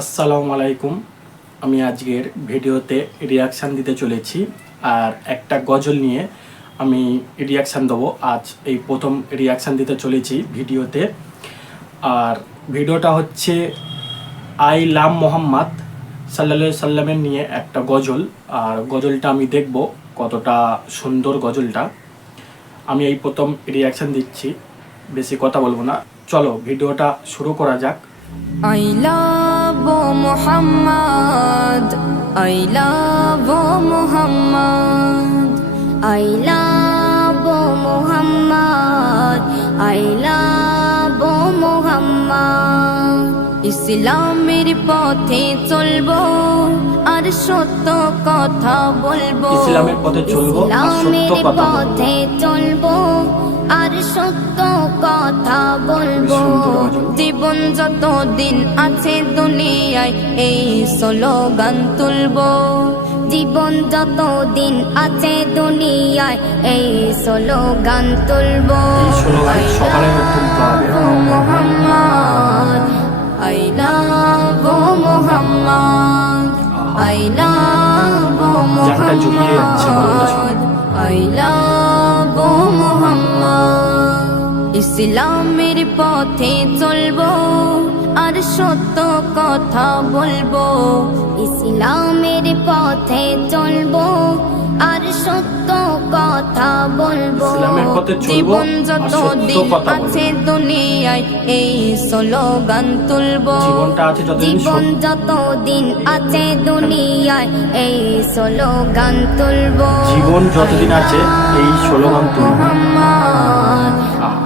আসসালামু আলাইকুম। আমি আজকের ভিডিওতে রিয়াকশান দিতে চলেছি আর একটা গজল নিয়ে আমি রিয়াকশান দেবো। আজ এই প্রথম রিয়াকশান দিতে চলেছি ভিডিওতে। আর ভিডিওটা হচ্ছে, আই লাম মোহাম্মদ সাল্লা সাল্লামের নিয়ে একটা গজল। আর গজলটা আমি দেখব, কতটা সুন্দর গজলটা। আমি এই প্রথম রিয়াকশান দিচ্ছি, বেশি কথা বলব না। চলো, ভিডিওটা শুরু করা যাক। I love Muhammad. I love Muhammad. I love Muhammad. I love Muhammad. ইসলামের পথে চলবো আর সত্য কথা বলব ইসলামের পথে চলবো ইসলামের। পথে চলবো আর সত্য কথা বলব জীবন যত দিন আছে দুনিয়ায় এই স্লোগান তুলবো জীবন যত দিন আছে দুনিয়ায় এই স্লোগান তুলবো। Mohammad I love Mohammad I love. Mohammad I love Mohammad ইসলামের পথে চলবো আর সত্য কথা বলব। ইসলামের পথে চলবো আর সত্য কথা বলব। জীবন যত দিন আছে দুনিয়ায় এই স্লোগান তুলবো। জীবন যত দিন আছে দুনিয়ায় এই স্লোগান তুলবো। জীবন যতদিন আছে এই স্লোগান তুলবো।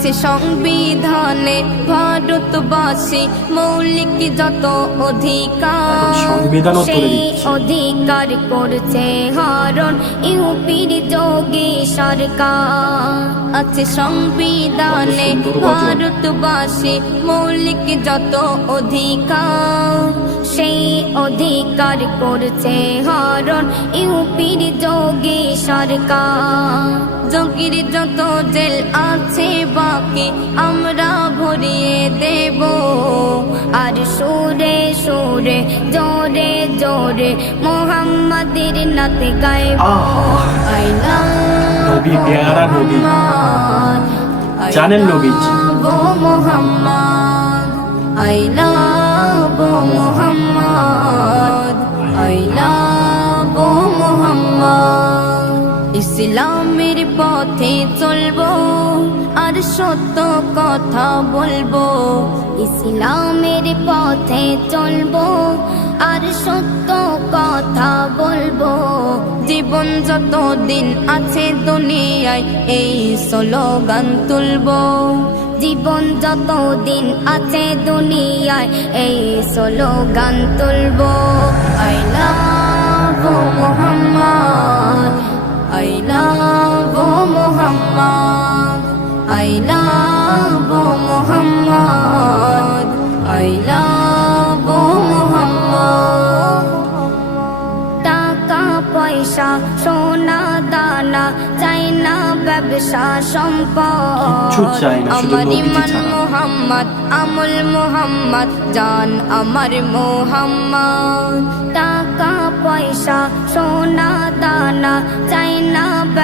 আছে সংবিধানে ভারতবাসী মৌলিক যত অধিকার সেই। অধিকার করছে হরণ ইউপির যোগী সরকার। আছে সংবিধানে ভারতবাসী মৌলিক যত অধিকার সেই অধিকার করছে হরণ ইউপির যোগী সরকার। যোগীর যত জেল আছে বাকি আমরা ভরিয়ে দেব। আর সুরে সুরে জোরে জোরে মোহাম্মদের নাতে গাইব। আইলা নবী, পেয়ারা নবী। জানেন নবী। মোহাম্মদ I চলবো, আর সত্য কথা বলব। ইসলামের পথে চলবো, আর সত্য কথা বলব। জীবন যত দিন আছে দুনিয়ায়, এই স্লোগান তুলবো। জীবন যত দিন আছে দুনিয়ায়, এই স্লোগান তুলবো। I love Mohammad, I love Mohammad I love Mohammad I love Mohammad. টাকা পয়সা সোনা দানা চাই না ব্যবসা সম্পদ। আমার ইমান মোহাম্মদ আমুল মোহাম্মদ জান আমার মোহাম্মদ। টাকা পয়সা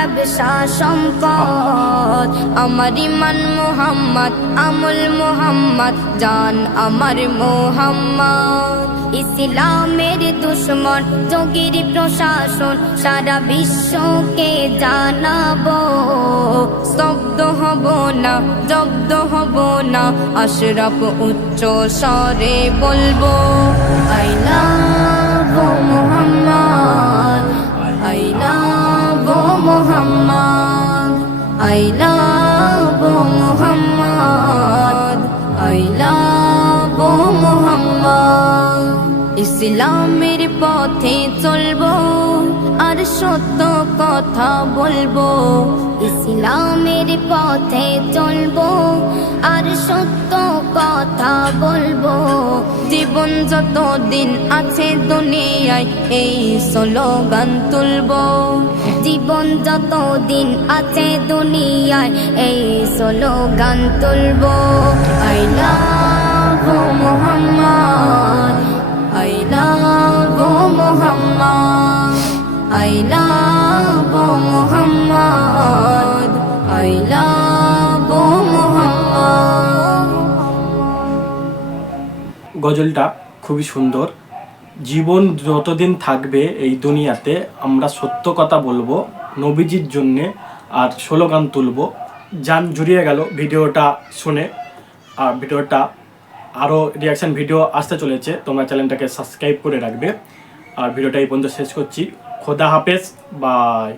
ব্যবসা সম্পদ আমার ইমান মোহাম্মদ, আমুল মোহাম্মদ, জান আমার মোহাম্মদ। ইসলামের দুশ্মন, যোগীর প্রশাসন, সারা বিশ্বকে জানাব। শব্দ হব না, জব্দ হব না, আশরাফ উচ্চ স্বরে বলব I I love Mohammad I love Mohammad. ইসলামের পথে চলবো, আর সত্য কথা বলব। ইসলামের পথে চলবো, আর সত্য কথা বলব। জীবন যত দিন আছে দুনিয়ায় এই স্লোগান তুলবো। জীবন যত দিন আছে দুনিয়ায় এই স্লোগান তুলবো। I love Mohammad I love Mohammad I love Mohammad I love Mohammad গজলটা খুবই সুন্দর। জীবন যতদিন থাকবে এই দুনিয়াতে আমরা সত্য কথা বলব নবীজির জন্যে। আর ষোলো গান তুলবো। যান জুড়িয়ে গেল ভিডিওটা শুনে। আর ভিডিওটা আরও রিয়াকশান ভিডিও আসতে চলেছে, তোমরা চ্যানেলটাকে সাবস্ক্রাইব করে রাখবে। আর ভিডিওটা এই পর্যন্ত শেষ করছি। খোদা হাফেজ বাই